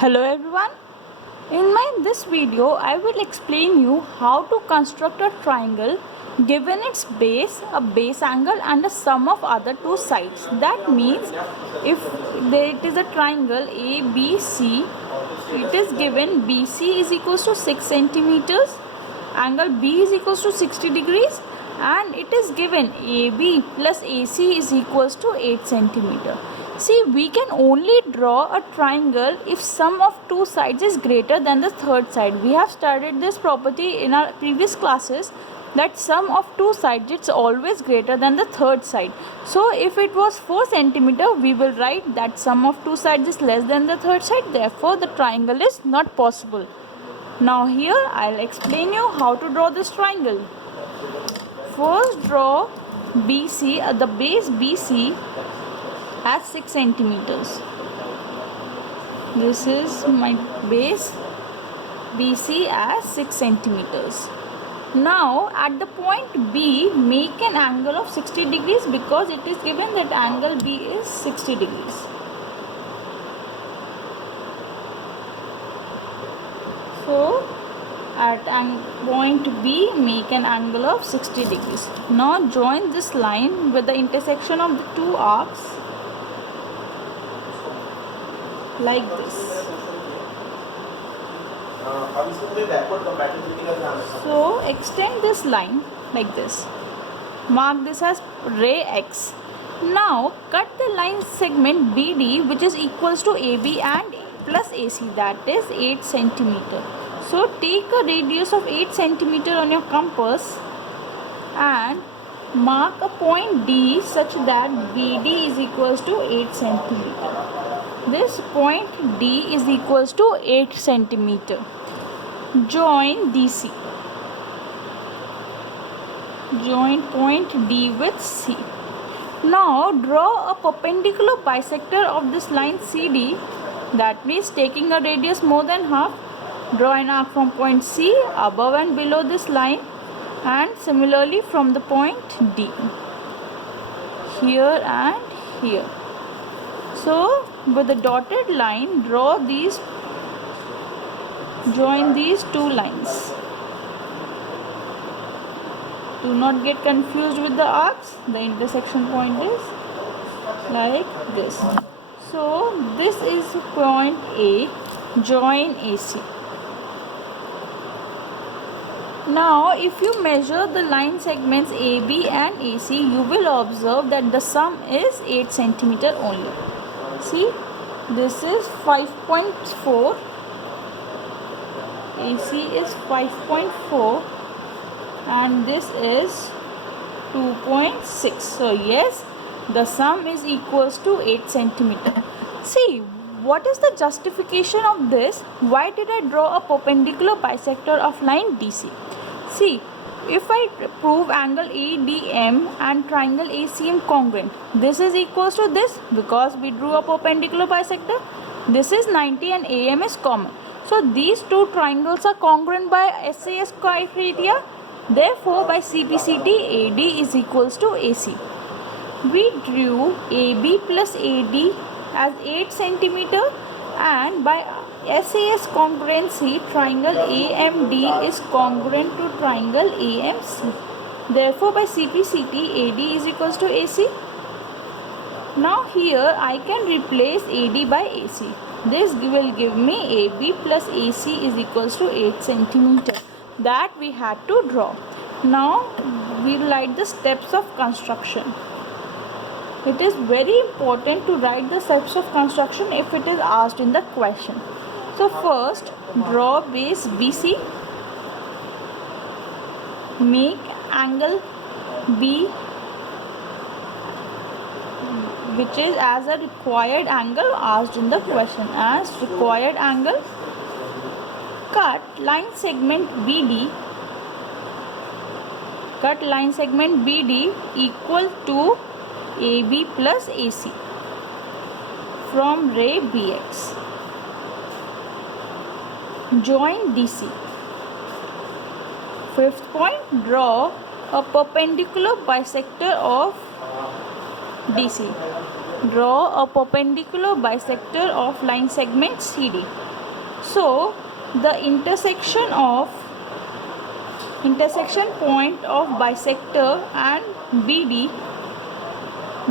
Hello everyone. In this video I will explain you how to construct a triangle given its base, a base angle and a sum of other two sides. That means if it is a triangle ABC, it is given BC is equals to 6 centimeters, angle B is equals to 60 degrees, and it is given AB plus AC is equals to 8 centimeter. See, we can only draw a triangle if sum of two sides is greater than the third side. We have studied this property in our previous classes, that sum of two sides is always greater than the third side. So if it was 4 centimeter, we will write that sum of two sides is less than the third side. Therefore, the triangle is not possible. Now here I'll explain you how to draw this triangle. First, draw BC, the base BC as 6 centimeters. This is my base BC as 6 centimeters. Now at the point B, make an angle of 60 degrees because it is given that angle B is 60 degrees. So at point B, make an angle of 60 degrees. Now join this line with the intersection of the two arcs like this. So extend this line like this. Mark this as ray X. Now cut the line segment BD, which is equals to AB and plus AC, that is 8 centimeter. So take a radius of 8 centimeter on your compass and mark a point D such that BD is equals to 8 centimeter. This point D is equals to 8 centimeter. Join DC. Join point D with C. Now draw a perpendicular bisector of this line CD. That means taking a radius more than half, draw an arc from point C above and below this line, and similarly from the point D, here and here. So with the dotted line, join these two lines. Do not get confused with the arcs. The intersection point is like this. So this is point A. Join AC. Now if you measure the line segments AB and AC, you will observe that the sum is 8 centimeter only. See, this is 5.4, AC is 5.4 and this is 2.6. So yes, the sum is equals to 8 centimeter. See, what is the justification of this? Why did I draw a perpendicular bisector of line DC? See, if I prove angle ADM and triangle ACM congruent, this is equals to this because we drew a perpendicular bisector. This is 90 and AM is common. So these two triangles are congruent by SAS criteria. Therefore, by CPCT, AD is equals to AC. We drew AB plus AD as 8 centimeter, and by SAS congruency, triangle AMD is congruent to triangle AMC. Therefore, by CPCT, AD is equals to AC. Now here I can replace AD by AC. This will give me AB plus AC is equals to 8 centimeter. That we had to draw. Now we will write the steps of construction. It is very important to write the steps of construction if it is asked in the question. So first, draw base BC, make angle B, which is as a required angle asked in the question, as required angle. Cut line segment BD, equal to AB plus AC from ray BX. Join DC. Fifth point, draw a perpendicular bisector of DC. Draw a perpendicular bisector of line segment CD. So the intersection point of bisector and BD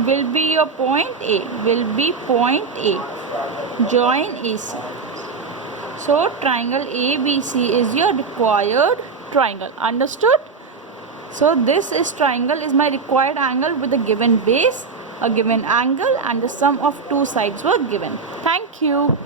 will be your point A, join AC. So triangle ABC is your required triangle. Understood? So this triangle is my required angle with a given base, a given angle, and the sum of two sides were given. Thank you.